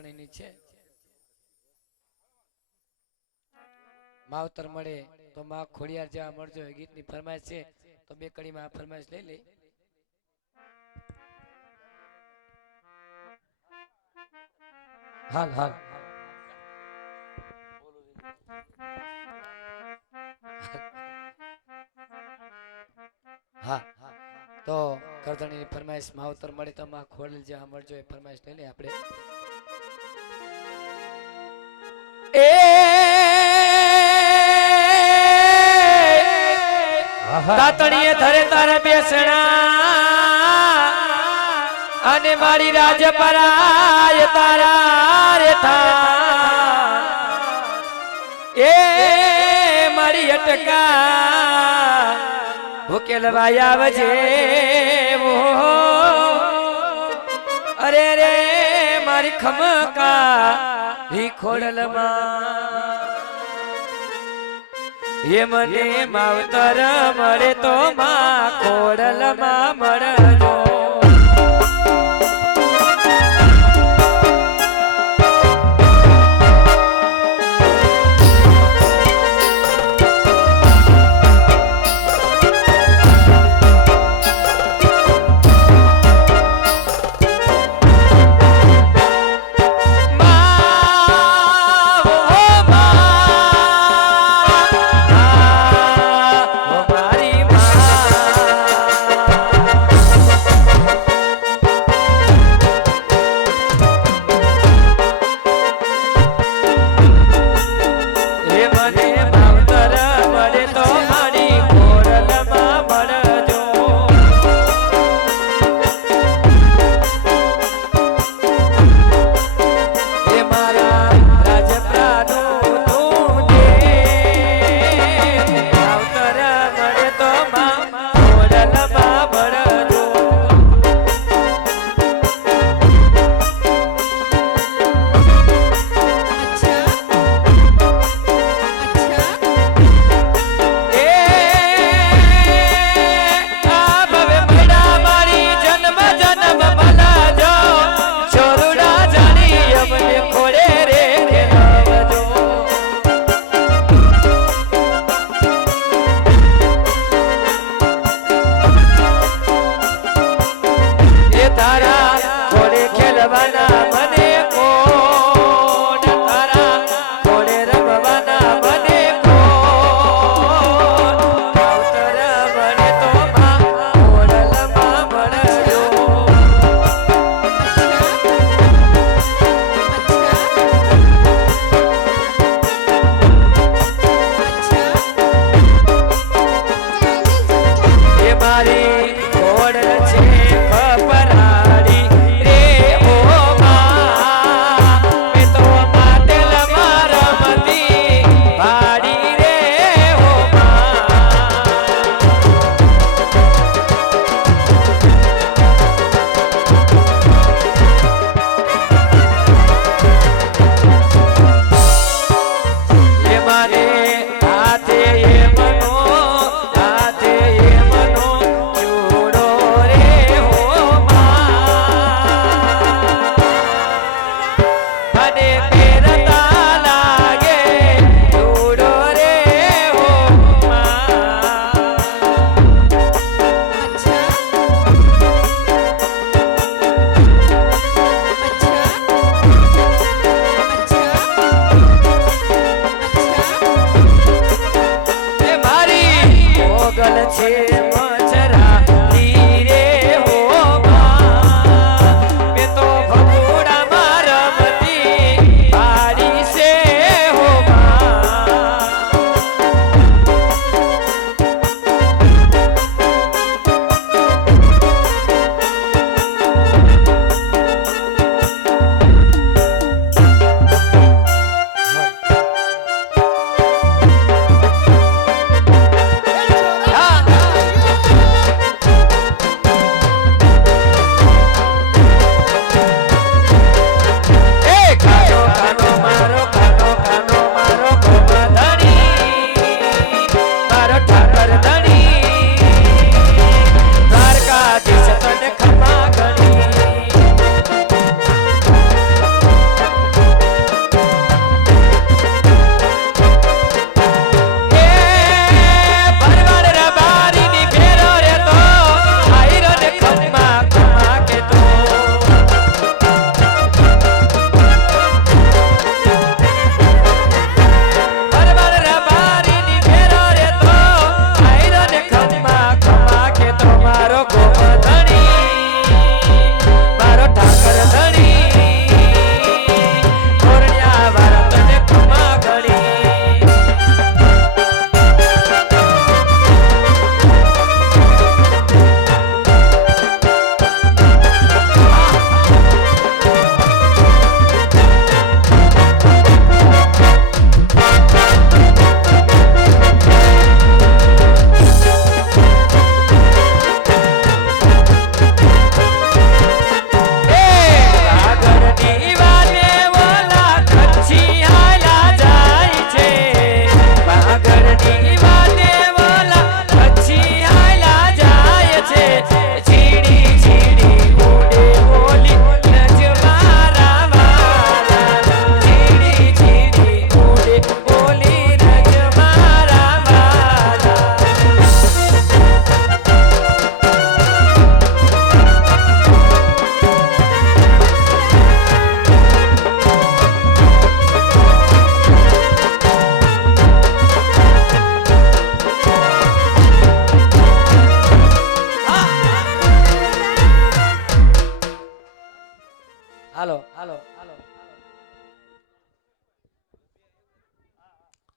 કરધણીની છે માવતર મળે તો માં ખોડિયાર જેવા મળજો ગીતની ફરમાઈશ છે તો બે કડીમાં આ ફરમાઈશ લઈ લે હાલ હાલ હા તો કરધણીની ફરમાઈશ માવતર મળે તો માં ખોડિયાર જેવા મળજો એ ફરમાઈશ લઈ લે આપણે તાતણીએ ધરે તારા બેસણા અને મારી રાજપરાય તારા રે થા એ મારી અટકા ભૂકેલવાય આવજે અરે રે મારી ખમકા ઈ ખોડલમાં ये मने मावतर मरे तो मां खोडल मां मरजो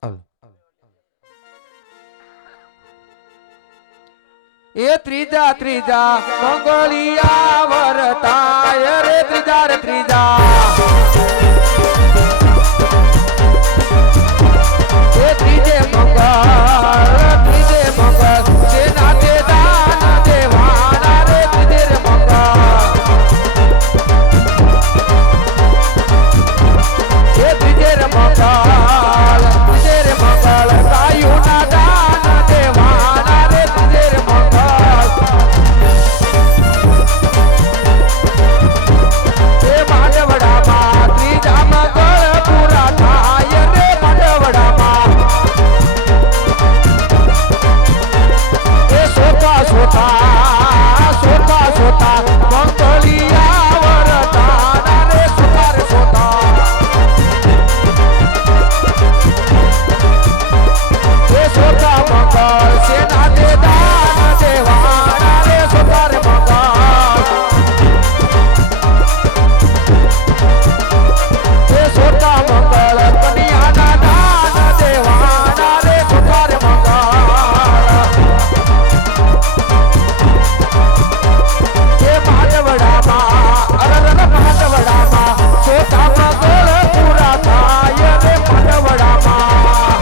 હાલ. એ ત્રીજા ત્રીજા મંગળિયા વરતાય રે ત્રીજા રે ત્રીજા એ ત્રીજે મંગળ જે નાતે દાન દેવાના રે ત્રીજે રે મંગળ એ ત્રીજે રે મંગળ ગાયું ના દાન દેવાના રે ત્રીજે રે મંગળ એ માંડવડામાં ત્રીજા મંગળ પૂરા થાય રે માંડવડામાં એ સોતા સોતા સોતા સોતા મંગળિયા વરદાના રે સોતા રે સોતા એ સોતા મંગળ સેના દે દાન દેવાના રે સોતા રે મંગળ એ સોતા મંગળ કન્યાના દાન દેવાના રે સોતા રે મંગળ એ માંડવડામાં અરર માંડવડામાં સોતા મંગળ પૂરા થાય રે માંડવડામાં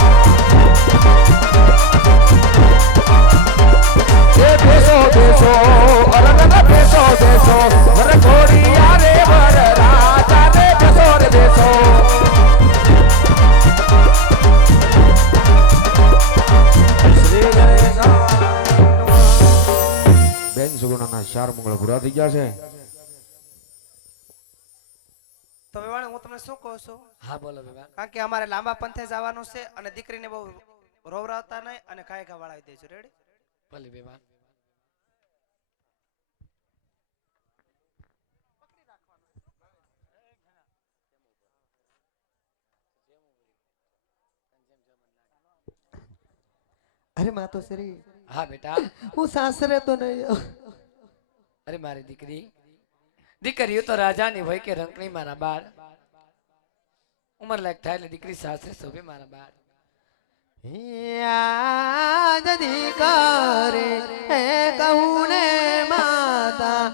એ બેસો બેસો અરર બેસો બેસો વર ઘોડિયા રે વર રાજા રે બેસો રે બેસો શ્રી ગણેશ બેન સુગુણાના ચાર મંગળ પૂરા થઈ ગયા છે. તો વેવાણ હું તમને શું કહું છું હા બોલો વેવાણ. કારણ કે અમારે લાંબા પંથે જવાનું છે અને દીકરીને બહુ રોવરાવતા નહીં અને કાંઈ કા વળાવી દેજો રેડી ભલે વેવાણ. અરે માતોશ્રી હા બેટા. હું સાસરે તો નહીં અરે મારી દીકરી દીકરીઓ તો રાજાની હોય કે રંકણી મારા બાળ ઉંમર લાયક થાય એટલે દીકરી સાસરે શોભે મારા બાળ. આજ દીકરે હે કહું ને માતા